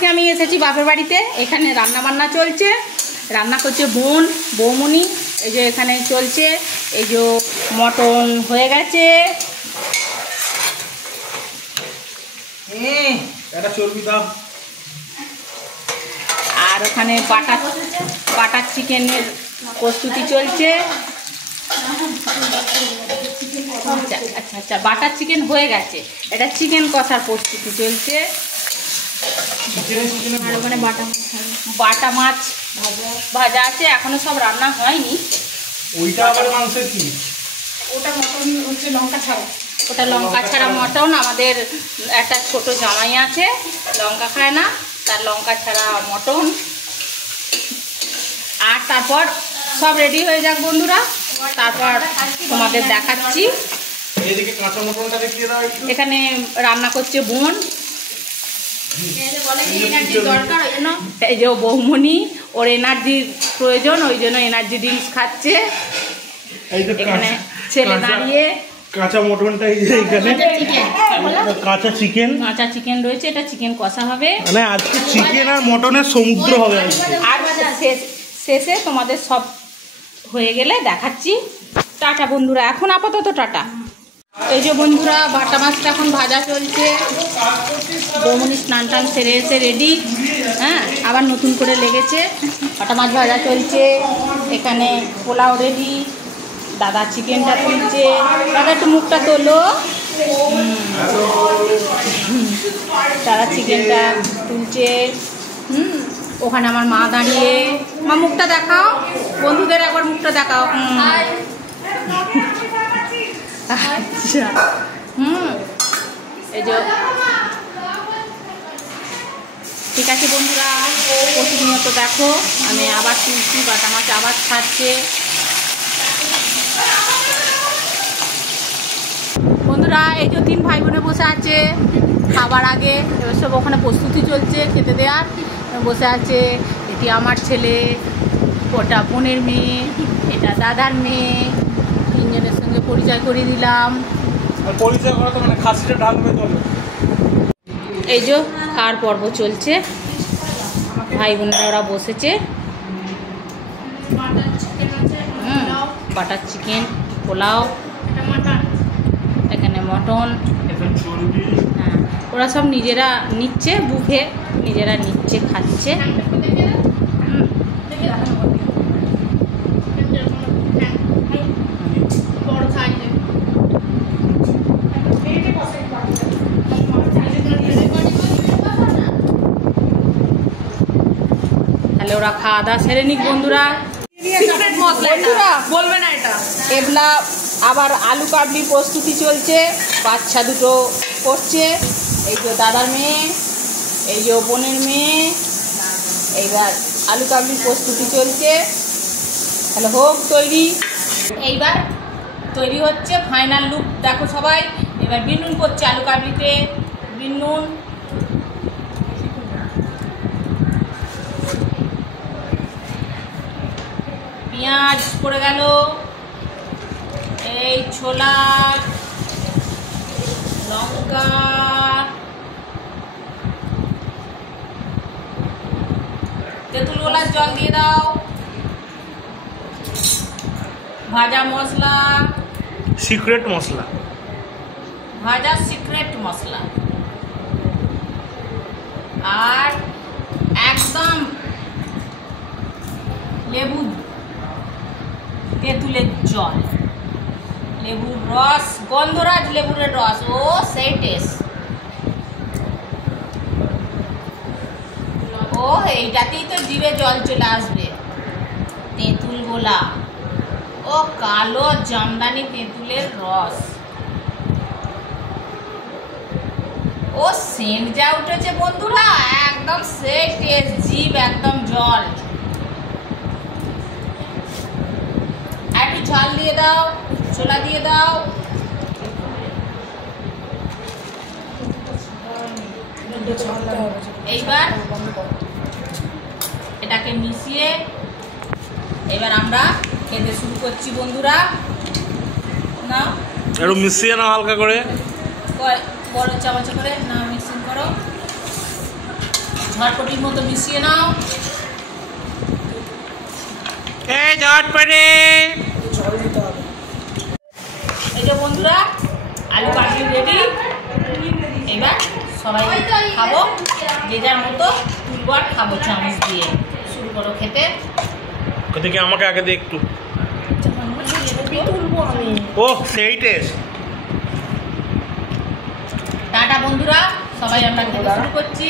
আজকে আমি এসেছি বাপের বাড়িতে। এখানে রান্না বান্না চলছে, রান্না করছে বোন বৌমনি। এই যে এখানে চলছে, এই যে মটন হয়ে গেছে, আর ওখানে বাটার চিকেনের প্রস্তুতি চলছে। আচ্ছা আচ্ছা, বাটার চিকেন হয়ে গেছে, এটা চিকেন কষার প্রস্তুতি চলছে। আর ওখানে বাটা মাছ ভাজা আছে, এখনো সব রান্না হয়নি। ওইটা আবার মাংসের কি? ওটা মটন হচ্ছে, লঙ্কা ছাড়া। ওটা লঙ্কা ছাড়া মটন। আমাদের একটা ছোট জামাই আছে, লঙ্কা খায় না, তার লঙ্কা ছাড়া মটন। আর তারপর সব রেডি হয়ে যাক বন্ধুরা, তারপর তোমাদের দেখাচ্ছি। এখানে রান্না করছে বোন, দরকার ওই জন্য, এই যে বৌমনি, ওর এনার্জির প্রয়োজন, ওই জন্য এনার্জি ড্রিঙ্কস খাচ্ছে। এখানে ছেলে দাঁড়িয়ে কাঁচা মটনটা, এখানে কাঁচা চিকেন রয়েছে, এটা চিকেন কষা হবে। মানে আজকে চিকেন আর মটনের সমুদ্র হবে। আর শেষে তোমাদের সব হয়ে গেলে দেখাচ্ছি। টাটা বন্ধুরা, এখন আপাতত টাটা। এই যে বন্ধুরা, বাটা মাছটা এখন ভাজা চলছে। বৌমনি স্নান টান সেরে এসে রেডি, হ্যাঁ, আবার নতুন করে লেগেছে। বাটা মাছ ভাজা চলছে, এখানে পোলাও রেডি, দাদা চিকেনটা তুলছে। দাদা একটু মুখটা তোলো, দাদা চিকেনটা তুলছে। ওখানে আমার মা দাঁড়িয়ে। মা মুখটা দেখাও, বন্ধুদের একবার মুখটা দেখাও। আচ্ছা, এই যে ঠিক আছে বন্ধুরা, প্রতিনিয়ত দেখো আমি আবার তুলছি, বাটা মাছ আবার ছাড়ছে। বন্ধুরা, এই যে 3 ভাই বোনে বসে আছে খাবার আগে, সব ওখানে প্রস্তুতি চলছে খেতে দেওয়ার, বসে আছে। এটি আমার ছেলে, ওটা বোনের মেয়ে, এটা দাদার মেয়ে। তিনজনের সঙ্গে পরিচয় করিয়ে দিলাম। পরিচয় করা তো মানে খাসিটা ঢালবে তো। এই যে খাওয়ার পর্ব চলছে, ভাই বোনেরা ওরা বসেছে। বাটার চিকেন, পোলাও, এখানে মটন। হ্যাঁ, ওরা সব নিজেরা নিচ্ছে, বুফে নিজেরা নিচ্ছে, খাচ্ছে। তাহলে ওরা খাওয়া দাওয়া সেরে নিক বন্ধুরা। বলবে না এটা। এবলা আবার আলু কাবলির প্রস্তুতি চলছে, বাচ্চা দুটো করছে। এই যে দাদার মেয়ে, এই যে বোনের মেয়ে। এইবার আলু কাবলির প্রস্তুতি চলছে, তাহলে হোক তৈরি। এইবার তৈরি হচ্ছে, ফাইনাল লুক দেখো সবাই। এবার বিনুন করছে আলু কাবলিতে, বিনুন। পেঁয়াজ পড়ে গেল, এই ছোলা, লঙ্কা, তেঁতুল গোলার জল দিয়ে দাও, ভাজা মশলা, সিক্রেট মশলা, ভাজা সিক্রেট মশলা, আর একদম লেবু, তেঁতুলের জল, লেবুর রস, গন্ধরাজ লেবুর রস, ও সেই টেস্ট। ও এইটাতেই তো জিভে জল চলে আসবে। তেঁতুল গোলা, ও কালো জামদানি তেঁতুলের রস, ও সেন্ট যা উঠেছে বন্ধুরা, একদম সেই টেস্ট, জিভ একদম জল। একটু ঝাল দিয়ে দাও, ছোলা দিয়ে দাও। এইবার এটাকে মিশিয়ে এবার আমরা খেতে শুরু করছি বন্ধুরা। না একটু মিশিয়ে নাও হালকা করে, বড় চামচ করে না, মিক্সিং করো। ঝটপটির মতো মিশিয়ে নাও। এই ঝটপটে এই যে বন্ধুরা আলু কাটলি রেডি। এবার সবাই খাবো, যে যার মতো তুলবো আর খাবো চামচ দিয়ে। শুরু করো খেতে। দেখি আমাকে আগে দে একটু। তুলবো আমি। ও সেই টেস্ট। টাটা বন্ধুরা, সবাই আমরা খেতে শুরু করছি।